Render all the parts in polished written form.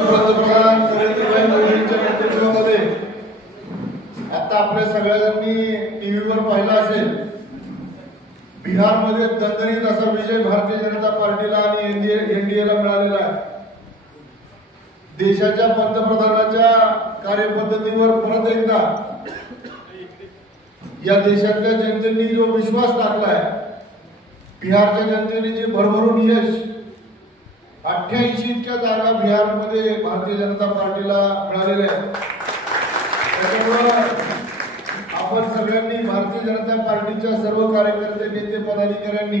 पंतप्रधान नरेंद्रभाई मोदींच्या नेतृत्वामध्ये आता आपल्या सगळ्यांनी टीव्हीवर पाहिलं असेल, बिहारमध्ये दणदणीत असा विजय भारतीय जनता पार्टीला आणि एनडीएला मिळालेला आहे। देशाच्या पंतप्रधानांच्या कार्यपद्धतीवर परत एकदा या देशातल्या जनतेने जो विश्वास टाकलाय, बिहारच्या जनतेने जे भरभरून यश 88 इतक्या जागा बिहारमध्ये भारतीय जनता पार्टीला मिळालेल्या आहेत। त्याच्यामुळे आपण सगळ्यांनी भारतीय जनता पार्टीच्या सर्व कार्यकर्ते, नेते, पदाधिकाऱ्यांनी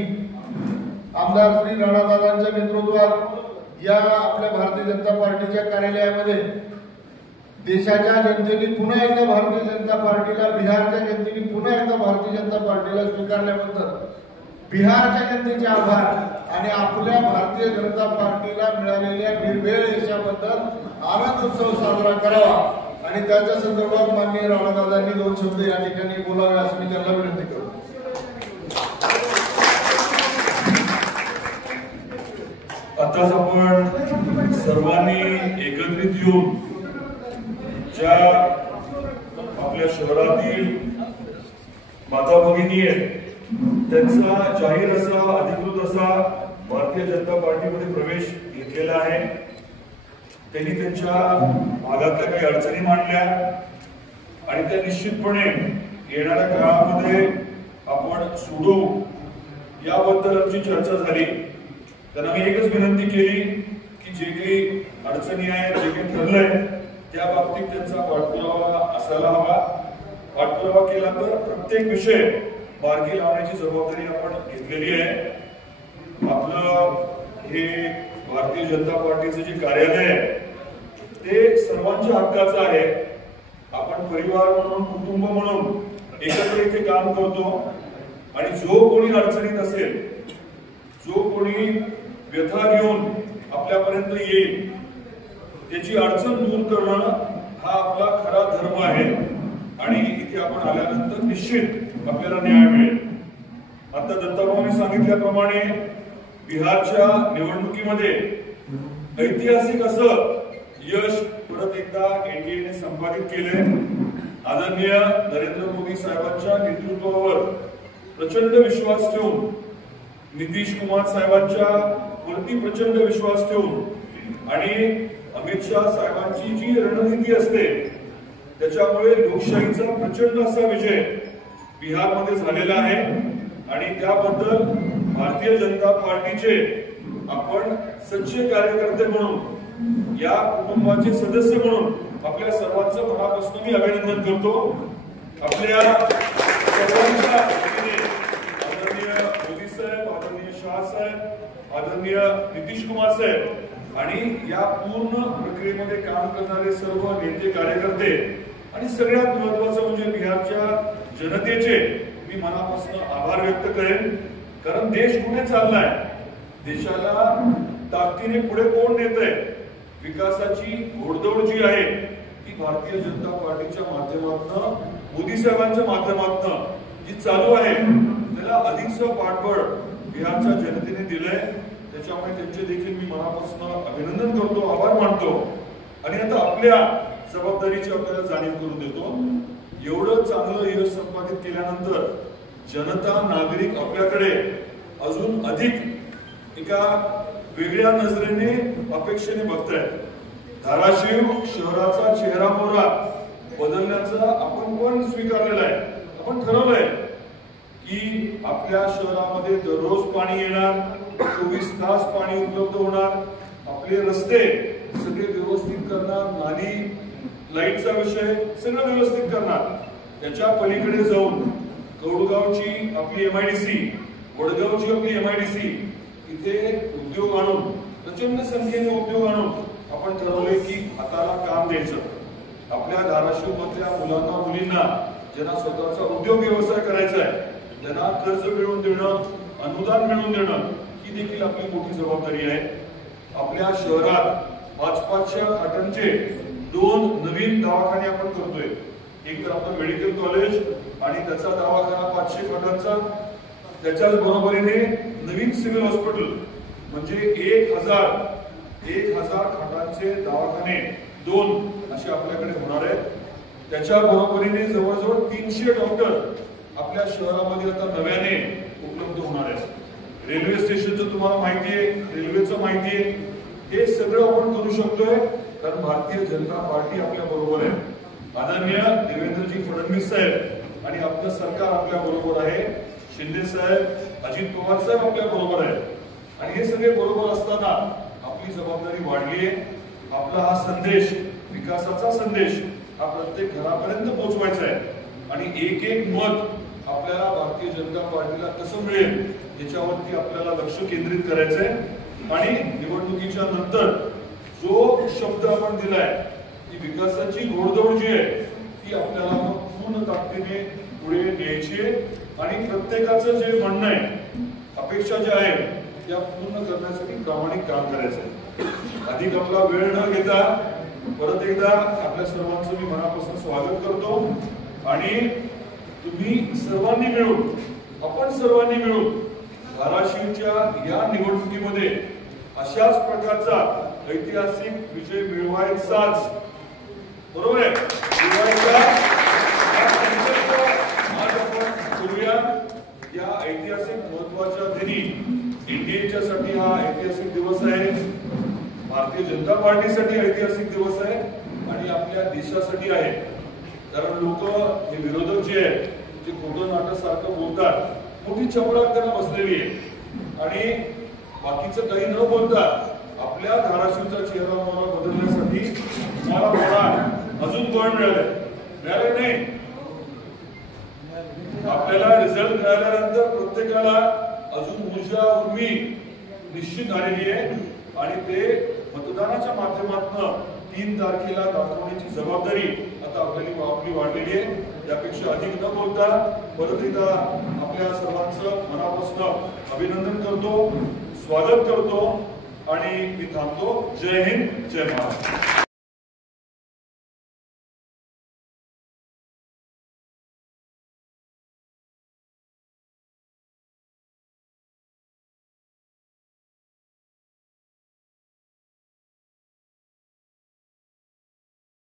आमदार श्री राणादादांच्या नेतृत्वात या आपल्या भारतीय जनता पार्टीच्या कार्यालयामध्ये देशाच्या जनतेने पुन्हा एकदा भारतीय जनता पार्टीला, बिहारच्या जनतेने पुन्हा एकदा भारतीय जनता पार्टीला स्वीकारल्याबद्दल बिहारच्या जनतेचे आभार आणि आपल्या भारतीय जनता पार्टीला मिळालेल्या निर्भेळ यशाबद्दल आनंद उत्सव साजरा करावा आणि त्याच्या संदर्भात माननीय राणादादांनी 2 शब्द या ठिकाणी बोलावे असं मी त्यांना विनंती करतो। आताच आपण सर्वांनी एकत्रित येऊन ज्या आपल्या शहरातील माता भगिनी आहेत त्यांचा जाहीर असा, अधिकृत असा भारतीय जनता पार्टीमध्ये प्रवेश घेतलेला आहे। त्यांनी त्यांच्या भागातल्या काही अडचणी मांडल्या आणि त्या निश्चितपणे येणाऱ्या काळामध्ये आपण सोडवू याबद्दल आमची चर्चा झाली। त्यांना मी एकच विनंती केली की जे काही अडचणी आहेत, जे काही ठरलंय त्या बाबतीत त्यांचा पाठपुरावा असायला हवा। पाठपुरावा केला तर प्रत्येक विषय मार्गी लावण्याची जबाबदारी आपण घेतलेली आहे। आपलं हे भारतीय जनता पार्टीचं जे कार्यालय आहे ते सर्वांच्या हक्काचं आहे। आपण परिवार म्हणून, कुटुंब म्हणून एकत्र इथे काम करतो आणि जो कोणी अडचणीत असेल, जो कोणी व्यथा घेऊन आपल्यापर्यंत येईल, त्याची अडचण दूर करणं हा आपला खरा धर्म आहे आणि इथे आपण आल्यानंतर निश्चित आपल्याला न्याय मिळेल। आता दत्ताभाऊंनी सांगितल्याप्रमाणे बिहारच्या निवडणुकीमध्ये ऐतिहासिक असं यश परत एकदा एनडीएने संपादित केले। आदरणीय नरेंद्र मोदी साहेबांच्या नेतृत्वावर प्रचंड विश्वास ठेवून, नितीश कुमार साहेबांच्या वरती प्रचंड विश्वास ठेवून आणि अमित शाह साहेबांची जी रणनीती असते त्याच्यामुळे लोकशाहीचा प्रचंड असा विजय बिहारमध्ये झालेला आहे आणि त्याबद्दल भारतीय जनता पार्टीचे आपण सच्चे कार्यकर्ते म्हणून, या कुटुंबाचे सदस्य म्हणून आपल्या सर्वांचं मनापासून मी अभिनंदन करतो। आपल्या सर्वांच्या आदरणीय मोदी साहेब, आदरणीय शाह साहेब, आदरणीय नितीश कुमार साहेब आणि या पूर्ण प्रक्रियेमध्ये काम करणारे सर्व नेते, कार्यकर्ते आणि सगळ्यात महत्वाचं म्हणजे बिहारच्या जनतेचे मी मनापासून आभार व्यक्त करेन। कारण देश कुठे चाललाय, देशाला ताकदीने पुढे कोण नेत आहे, विकासाची घोडदौड जी आहे ती भारतीय जनता पार्टीच्या माध्यमातून, मोदी साहेबांच्या माध्यमातून जी चालू आहे त्याला अधिकचं पाठबळ बिहारच्या जनतेने दिलंय। त्याच्यामुळे त्यांचे देखील मी मनापासून अभिनंदन करतो, आभार मानतो आणि आता आपल्या जबाबदारीची आपल्याला जाणीव करून देतो। एवढं चांगलं यश संपादित केल्यानंतर जनता, नागरिक आपल्याकडे अजून अधिक एका वेगळ्या नजरेने, अपेक्षेने बघतायत। धाराशिव शहराचा चेहरा मोहरा बदलण्याचा आपण पण स्वीकारलेला आहे। आपण ठरवलंय की आपल्या शहरामध्ये दररोज पाणी येणार, 24 तास पाणी उपलब्ध होणार, आपले रस्ते सगळे व्यवस्थित करणार, नाली, लाईटचा विषय सगळं व्यवस्थित करणार। त्याच्या पलीकडे जाऊन कौडगावची आपली एमआयडीसी, वडगावची आपली एमआयडीसी, इथे उद्योग आणून, प्रचंड संख्येने उद्योग आणून आपण ठरवलंय की हाताला काम द्यायचं। आपल्या धाराशिव मधल्या मुलांना, मुलींना ज्यांना स्वतःचा उद्योग व्यवसाय करायचा आहे त्यांना कर्ज मिळवून देणं, अनुदान मिळवून देणं ही देखील आपली मोठी जबाबदारी आहे। आपल्या शहरात 500 खाटांचे 2 नवीन दवाखाने आपण करतोय। एक तर आपलं मेडिकल कॉलेज आणि त्याचा दवाखाना 500 खाटांचा, त्याच्याच बरोबरीने नवीन सिव्हिल हॉस्पिटल म्हणजे 1000 1000 खाटांचे दवाखाने 2 असे आपल्याकडे होणार आहेत. त्याच्या बरोबरीने जवळजवळ 300 डॉक्टर आपल्या शहरामध्ये आता नव्याने उपलब्ध होणार आहेत. रेल्वे स्टेशनचं तुम्हाला माहिती आहे, रेल्वेचं माहिती आहे. हे सगळं आपण करू शकतोय कारण भारतीय जनता पार्टी आपल्या बरोबर आहे. आदरणीय देवेंद्रजी फडणवीस साहेब आणि आपलं सरकार आपल्या बरोबर आहे. शिंदे साहेब, अजित पवार साहेब आपल्या बरोबर आहे. आणि हे सगळे बरोबर असताना आपली जबाबदारी वाढली आहे. आपला हा संदेश, विकासाचा संदेश हा प्रत्येक घरापर्यंत पोहोचवायचा आहे आणि एक एक मत आपल्याला भारतीय जनता पार्टीला कसं मिळेल याच्यावरती आपल्याला लक्ष केंद्रित करायचंय. आणि निवडणुकीच्या नंतर जो शब्द आपण दिलाय की विकासाची घोडदौड जी आहे ती आपल्याला पूर्ण ताकदीने पुढे न्यायची आहे आणि प्रत्येकाचं जे म्हणणं आहे, अपेक्षा ज्या आहेत त्या पूर्ण करण्यासाठी प्रामाणिक काम करायचं आहे. अधिक आपला वेळ न घेता परत एकदा आपल्या सर्वांचं मी मनापासून स्वागत करतो आणि तुम्ही सर्वांनी मिळून, आपण सर्वांनी मिळून धाराशिवच्या या निवडणुकीमध्ये अशाच प्रकारचा ऐतिहासिक विजय मिळवायचाच, बरोबर आहे, मिळवायचा आज आपण करूया. या ऐतिहासिक महत्वाच्या दिनी इंडियाच्या साठी हा ऐतिहासिक दिवस आहे, भारतीय जनता पार्टीसाठी ऐतिहासिक दिवस आहे आणि आपल्या देशासाठी आहे. कारण लोक हे विरोधक जे आहेत ते खोटं नाटक सारखं बोलतात, मोठी चपळाट त्यांना बसलेली आहे आणि बाकीचं काही न बोलता आपल्या धाराशिवचा चेहरा मला बदलण्यासाठी तुम्हाला बळा अजून बळ मिळालं नाही. आपल्याला रिझल्ट मिळाल्यानंतर प्रत्येकाला अजून ऊर्जा उर्मी निश्चित आलेली आहे आणि ते मतदानाच्या माध्यमातून 3 तारखेला दाखवण्याची जबाबदारी आता आपली वाढलेली आहे. त्यापेक्षा अधिक न बोलता परत एकदा आपल्या सर्वांचं मनापासून अभिनंदन करतो, स्वागत करतो आणि मी थांबतो. जय हिंद, जय महाराष्ट्र.